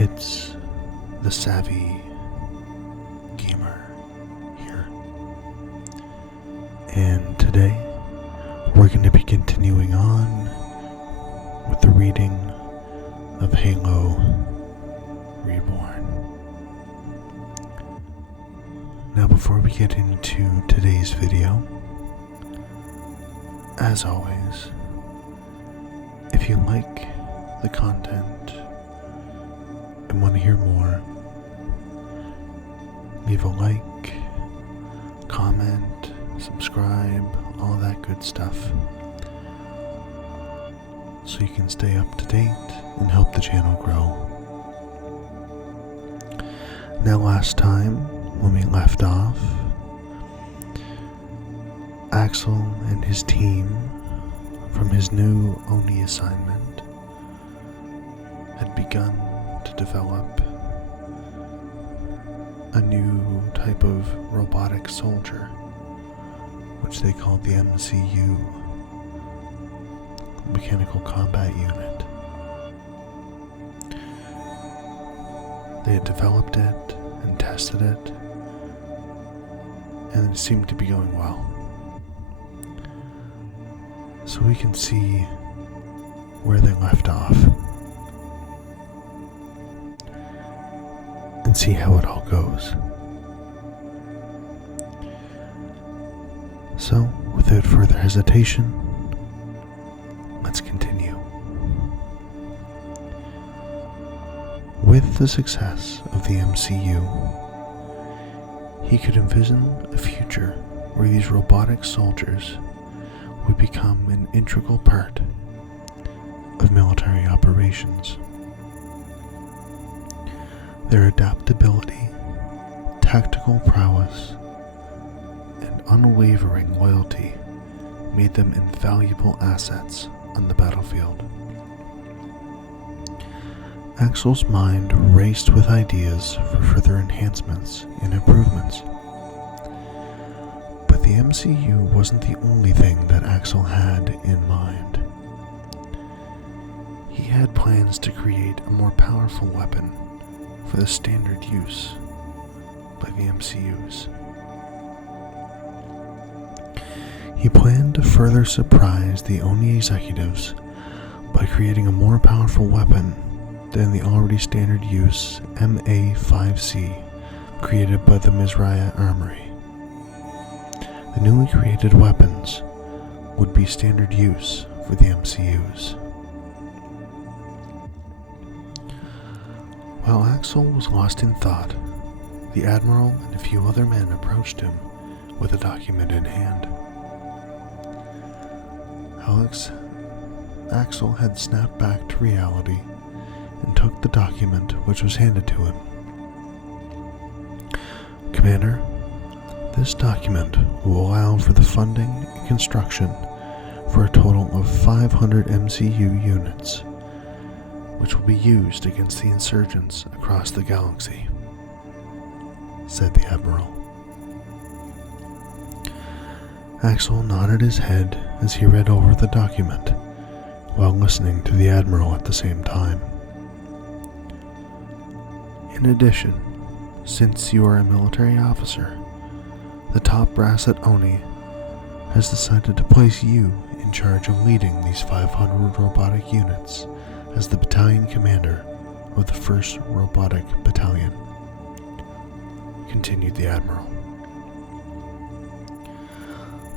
It's the Savvy Gamer here, and today we're going to be continuing on with the reading of Halo Reborn. Now, before we get into today's video, as always, if you like the content and want to hear more, leave a like, comment, subscribe, all that good stuff, so you can stay up to date and help the channel grow. Now, last time when we left off, Axel and his team from his new Oni assignment had begun to develop a new type of robotic soldier, which they called the MCU, Mechanical Combat Unit. They had developed it and tested it, and it seemed to be going well. So we can see where they left off and see how it all goes. So, without further hesitation, let's continue. With the success of the MCU, he could envision a future where these robotic soldiers would become an integral part of military operations. Their adaptability, tactical prowess, and unwavering loyalty made them invaluable assets on the battlefield. Axel's mind raced with ideas for further enhancements and improvements. But the MCU wasn't the only thing that Axel had in mind. He had plans to create a more powerful weapon for the standard use by the MCUs. He planned to further surprise the Oni executives by creating a more powerful weapon than the already standard use MA-5C created by the Mizraya Armory. The newly created weapons would be standard use for the MCUs. While Axel was lost in thought, the Admiral and a few other men approached him with a document in hand. Axel had snapped back to reality and took the document which was handed to him. Commander, this document will allow for the funding and construction for a total of 500 MCU units, which will be used against the insurgents across the galaxy, said the Admiral. Axel nodded his head as he read over the document, while listening to the Admiral at the same time. In addition, since you are a military officer, the top brass at Oni has decided to place you in charge of leading these 500 robotic units as the battalion commander of the 1st Robotic Battalion, continued the Admiral.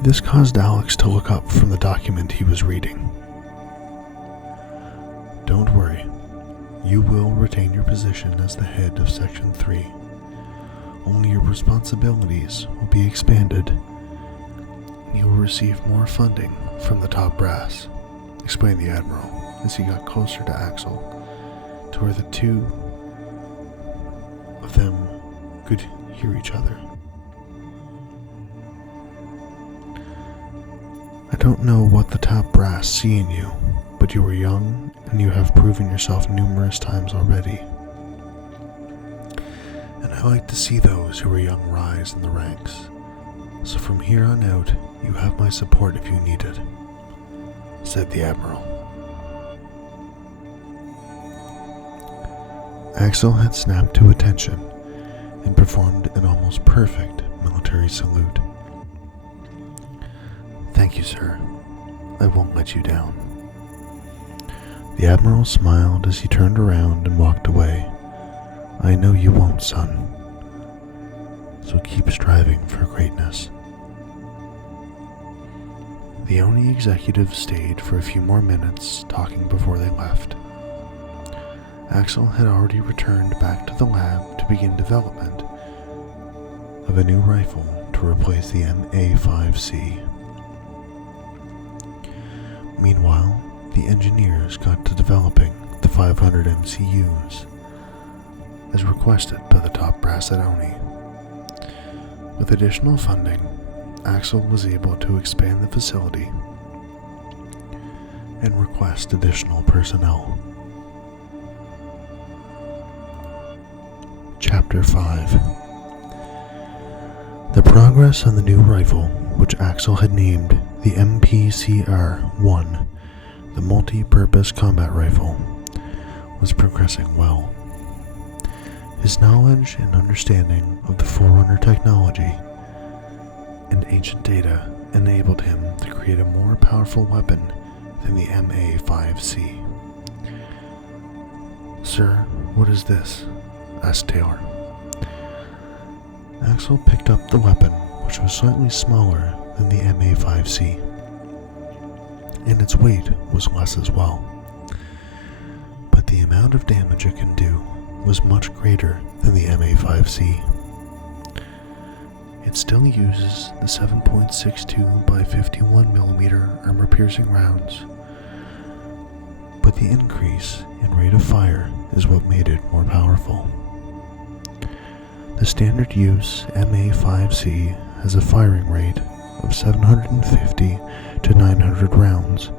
This caused Alex to look up from the document he was reading. Don't worry, you will retain your position as the head of Section 3. Only your responsibilities will be expanded, and you will receive more funding from the top brass, explained the Admiral as he got closer to Axel, to where the two of them could hear each other. I don't know what the top brass see in you, but you are young and you have proven yourself numerous times already. And I like to see those who are young rise in the ranks. So from here on out, you have my support if you need it, said the Admiral. Axel had snapped to attention and performed an almost perfect military salute. "Thank you, sir. I won't let you down." The Admiral smiled as he turned around and walked away. "I know you won't, son. So keep striving for greatness." The ONI executives stayed for a few more minutes talking before they left. Axel had already returned back to the lab to begin development of a new rifle to replace the MA5C. Meanwhile, the engineers got to developing the 500 MCUs, as requested by the top brass at ONI. With additional funding, Axel was able to expand the facility and request additional personnel. Chapter 5. The progress on the new rifle, which Axel had named the MPCR-1, the multi-purpose combat rifle, was progressing well. His knowledge and understanding of the Forerunner technology and ancient data enabled him to create a more powerful weapon than the MA5C. "Sir, what is this?" asked Taylor. Axel picked up the weapon, which was slightly smaller than the MA5C, and its weight was less as well. But the amount of damage it can do was much greater than the MA5C. It still uses the 7.62 by 51mm armor-piercing rounds, but the increase in rate of fire is what made it more powerful. The standard use MA5C has a firing rate of 750 to 900 rounds,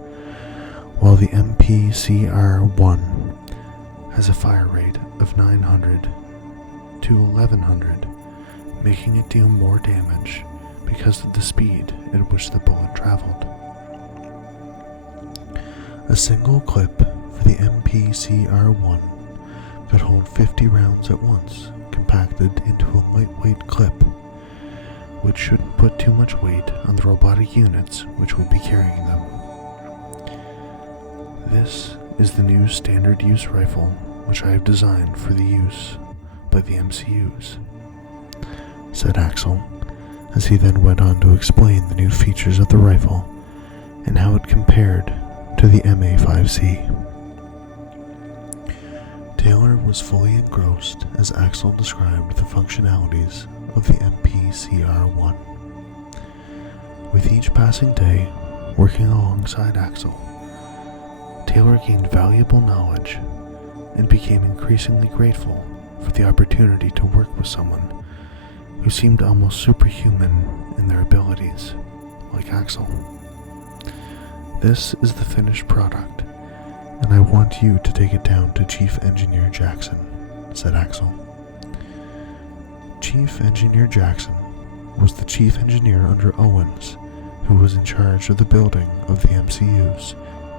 while the MPCR-1 has a fire rate of 900 to 1100, making it deal more damage because of the speed at which the bullet traveled. A single clip for the MPCR-1 could hold 50 rounds at once, compacted into a lightweight clip, which shouldn't put too much weight on the robotic units which would be carrying them. This is the new standard use rifle which I have designed for the use by the MCUs, said Axel, as he then went on to explain the new features of the rifle and how it compared to the MA5C. Taylor was fully engrossed as Axel described the functionalities of the MPCR-1. With each passing day, working alongside Axel, Taylor gained valuable knowledge and became increasingly grateful for the opportunity to work with someone who seemed almost superhuman in their abilities, like Axel. "This is the finished product, and I want you to take it down to Chief Engineer Jackson," said Axel. Chief Engineer Jackson was the chief engineer under Owens, who was in charge of the building of the MCUs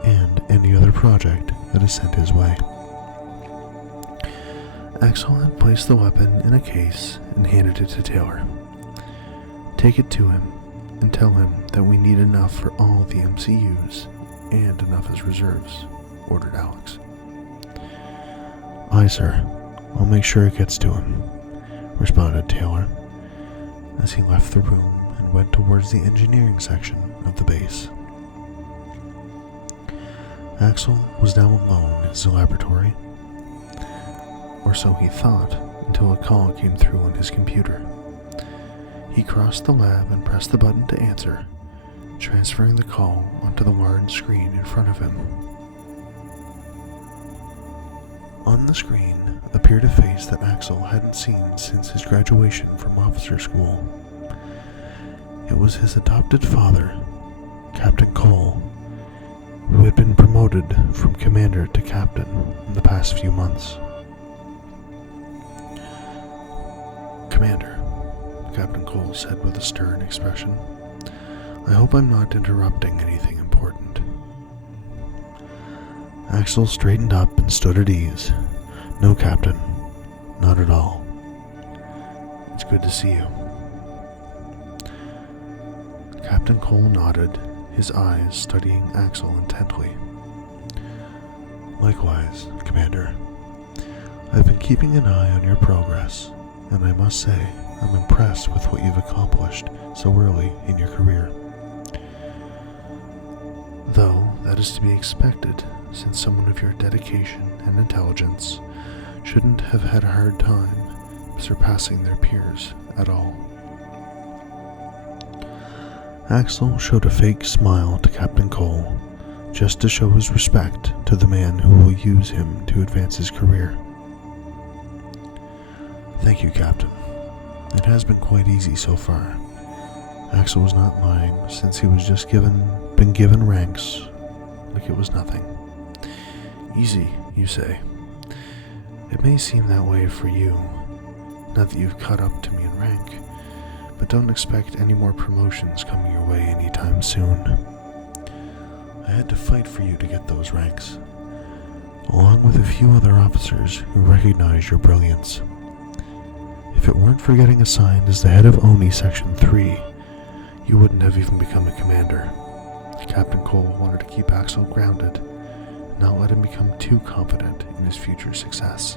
and any other project that is sent his way. Axel had placed the weapon in a case and handed it to Taylor. "Take it to him and tell him that we need enough for all the MCUs and enough as reserves," ordered Alex. "Aye, sir. I'll make sure it gets to him," responded Taylor, as he left the room and went towards the engineering section of the base. Axel was now alone in his laboratory, or so he thought, until a call came through on his computer. He crossed the lab and pressed the button to answer, transferring the call onto the large screen in front of him. On the screen appeared a face that Axel hadn't seen since his graduation from officer school. It was his adopted father, Captain Cole, who had been promoted from commander to captain in the past few months. "Commander," Captain Cole said with a stern expression, "I hope I'm not interrupting anything important." Axel straightened up and stood at ease. "No, Captain. Not at all. It's good to see you. Captain Cole nodded, his eyes studying Axel intently. Likewise, Commander. I've been keeping an eye on your progress, and I must say I'm impressed with what you've accomplished so early in your career. Though that is to be expected, since someone of your dedication and intelligence shouldn't have had a hard time surpassing their peers at all. Axel showed a fake smile to Captain Cole, just to show his respect to the man who will use him to advance his career. Thank you, Captain. It has been quite easy so far. Axel was not lying, since he was just been given ranks like it was nothing. Easy, you say. It may seem that way for you, now that you've caught up to me in rank, but don't expect any more promotions coming your way anytime soon. I had to fight for you to get those ranks, along with a few other officers who recognize your brilliance. If it weren't for getting assigned as the head of ONI Section 3, you wouldn't have even become a commander. Captain Cole wanted to keep Axel grounded, and not let him become too confident in his future success.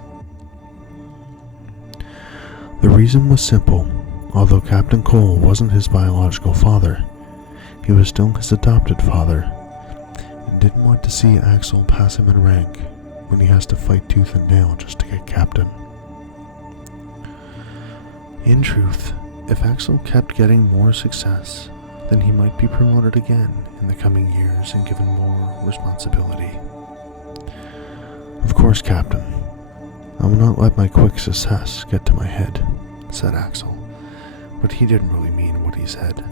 The reason was simple. Although Captain Cole wasn't his biological father, he was still his adopted father, and didn't want to see Axel pass him in rank when he has to fight tooth and nail just to get captain. In truth, if Axel kept getting more success, then he might be promoted again in the coming years and given more responsibility. Of course, Captain, I will not let my quick success get to my head, said Axel, but he didn't really mean what he said.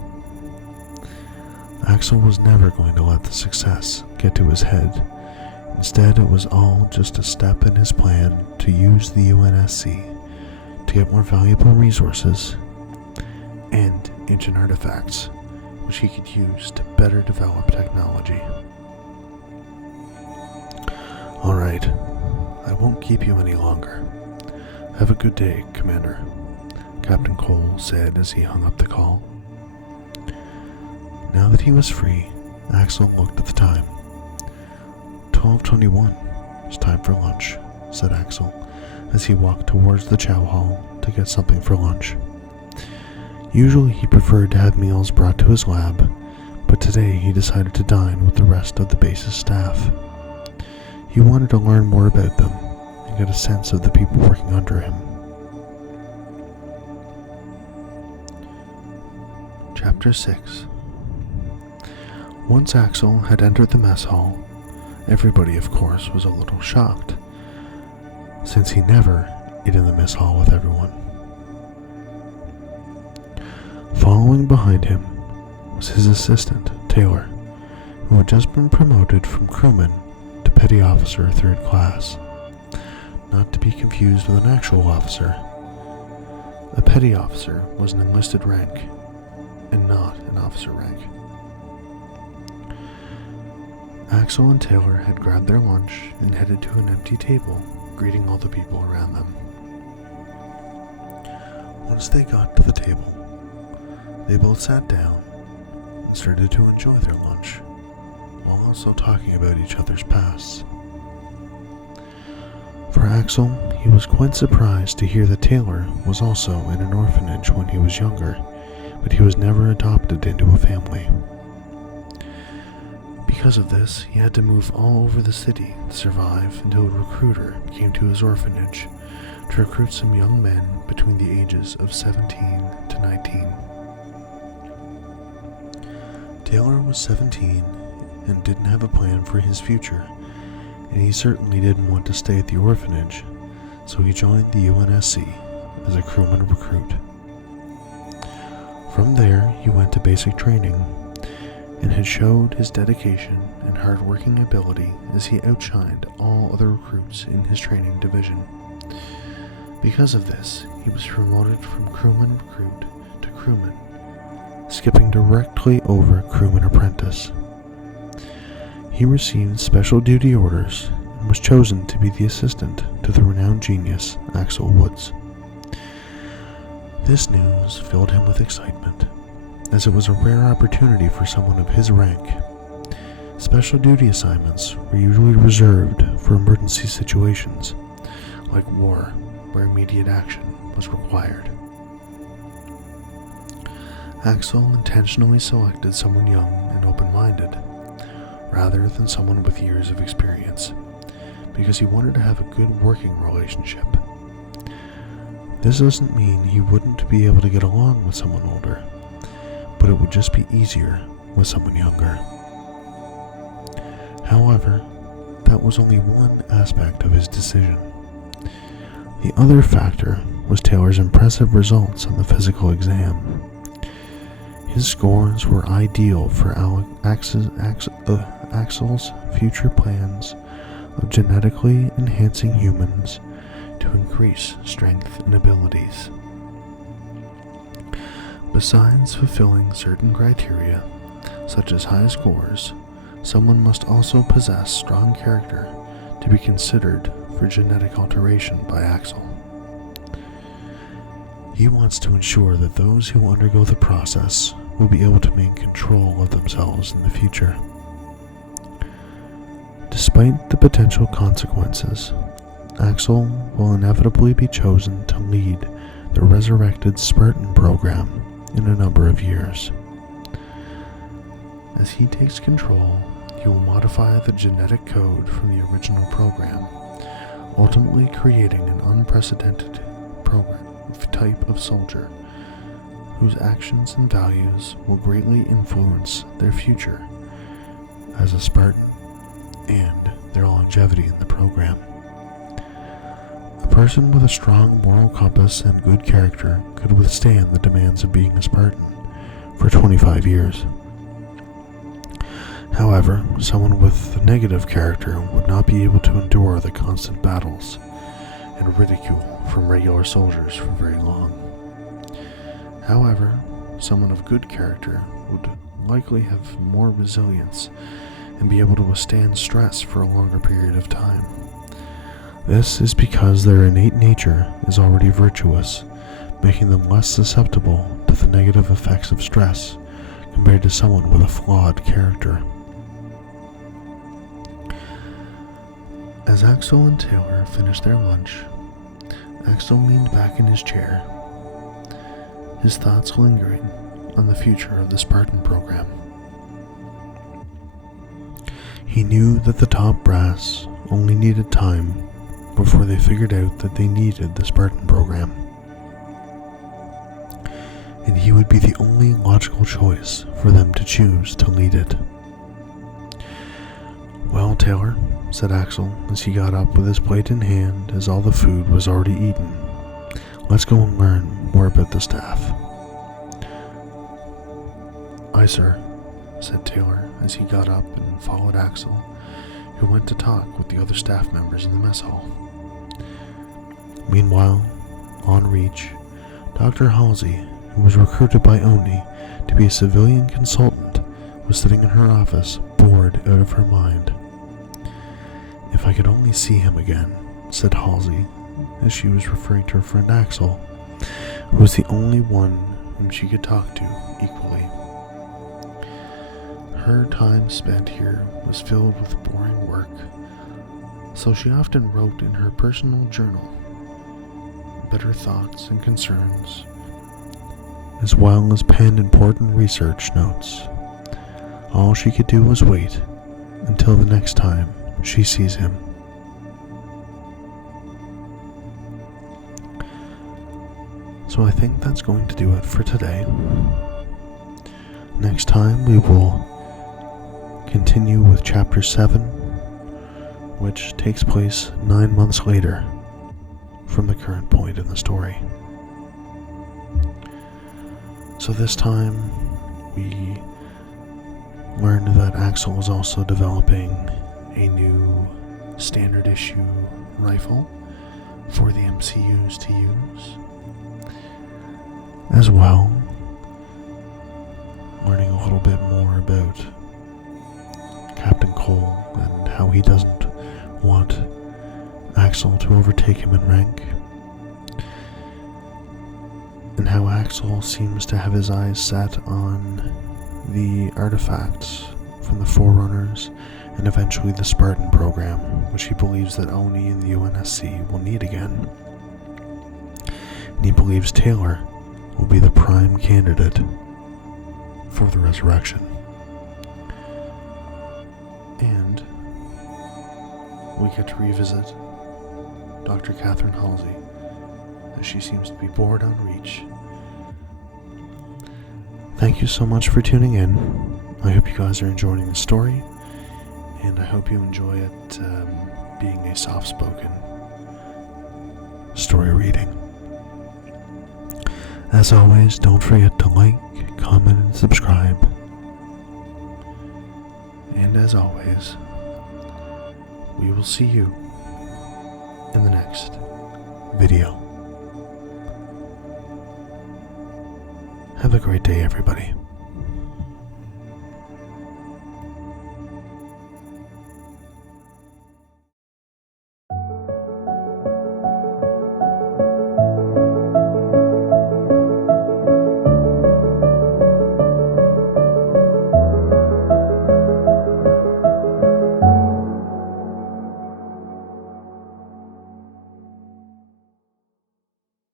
Axel was never going to let the success get to his head. Instead, it was all just a step in his plan to use the UNSC to get more valuable resources and ancient artifacts, which he could use to better develop technology. Alright, I won't keep you any longer. Have a good day, Commander, Captain Cole said as he hung up the call. Now that he was free, Axel looked at the time. 12:21. It's time for lunch, said Axel as he walked towards the chow hall to get something for lunch. Usually he preferred to have meals brought to his lab, but today he decided to dine with the rest of the base's staff. He wanted to learn more about them and get a sense of the people working under him. Chapter 6. Once Axel had entered the mess hall, everybody, of course, was a little shocked, since he never ate in the mess hall with everyone. Following behind him was his assistant, Taylor, who had just been promoted from crewman to petty officer 3rd class, not to be confused with an actual officer. A petty officer was an enlisted rank, and not an officer rank. Axel and Taylor had grabbed their lunch and headed to an empty table, greeting all the people around them. Once they got to the table, they both sat down and started to enjoy their lunch, while also talking about each other's pasts. For Axel, he was quite surprised to hear that Taylor was also in an orphanage when he was younger, but he was never adopted into a family. Because of this, he had to move all over the city to survive until a recruiter came to his orphanage to recruit some young men between the ages of 17 to 19. Taylor was 17 and didn't have a plan for his future, and he certainly didn't want to stay at the orphanage, so he joined the UNSC as a crewman recruit. From there, he went to basic training and had showed his dedication and hard-working ability as he outshined all other recruits in his training division. Because of this, he was promoted from crewman recruit to crewman, skipping directly over crewman apprentice. He received special duty orders and was chosen to be the assistant to the renowned genius Axel Woods. This news filled him with excitement, as it was a rare opportunity for someone of his rank. Special duty assignments were usually reserved for emergency situations, like war, where immediate action was required. Axel intentionally selected someone young and open-minded, rather than someone with years of experience, because he wanted to have a good working relationship. This doesn't mean he wouldn't be able to get along with someone older, but it would just be easier with someone younger. However, that was only one aspect of his decision. The other factor was Taylor's impressive results on the physical exam. His scores were ideal for Axel's future plans of genetically enhancing humans to increase strength and abilities. Besides fulfilling certain criteria, such as high scores, someone must also possess strong character to be considered for genetic alteration by Axel. He wants to ensure that those who undergo the process will be able to maintain control of themselves in the future. Despite the potential consequences, Axel will inevitably be chosen to lead the resurrected Spartan Program in a number of years. As he takes control, he will modify the genetic code from the original program, ultimately creating an unprecedented type of soldier whose actions and values will greatly influence their future as a Spartan and their longevity in the program. A person with a strong moral compass and good character could withstand the demands of being a Spartan for 25 years. However, someone with a negative character would not be able to endure the constant battles and ridicule from regular soldiers for very long. However, someone of good character would likely have more resilience and be able to withstand stress for a longer period of time. This is because their innate nature is already virtuous, making them less susceptible to the negative effects of stress compared to someone with a flawed character. As Axel and Taylor finished their lunch, Axel leaned back in his chair, his thoughts lingering on the future of the Spartan Program. He knew that the top brass only needed time before they figured out that they needed the Spartan Program, and he would be the only logical choice for them to choose to lead it. "Well, Taylor," said Axel as he got up with his plate in hand as all the food was already eaten, "let's go and learn more about the staff." "Aye, sir," said Taylor as he got up and followed Axel, who went to talk with the other staff members in the mess hall. Meanwhile, on reach, Dr. Halsey, who was recruited by Oni to be a civilian consultant, was sitting in her office, bored out of her mind. "If I could only see him again," said Halsey, as she was referring to her friend Axel, who was the only one whom she could talk to equally. Her time spent here was filled with boring work, so she often wrote in her personal journal about her thoughts and concerns, as well as penned important research notes. All she could do was wait until the next time she sees him. So I think that's going to do it for today. Next time we will continue with Chapter 7, which takes place 9 months later from the current point in the story. So this time we learned that Axel was also developing a new standard issue rifle for the MCUs to use, as well learning a little bit more about Captain Cole and how he doesn't want Axel Axel to overtake him in rank, and how Axel seems to have his eyes set on the artifacts from the Forerunners and eventually the Spartan Program, which he believes that Oni and the UNSC will need again. And he believes Taylor will be the prime candidate for the resurrection. And we get to revisit Dr. Catherine Halsey, as she seems to be bored on Reach. Thank you so much for tuning in. I hope you guys are enjoying the story, and I hope you enjoy it being a soft-spoken story reading. As always, don't forget to like, comment, and subscribe. And as always, we will see you in the next video. Have a great day, everybody.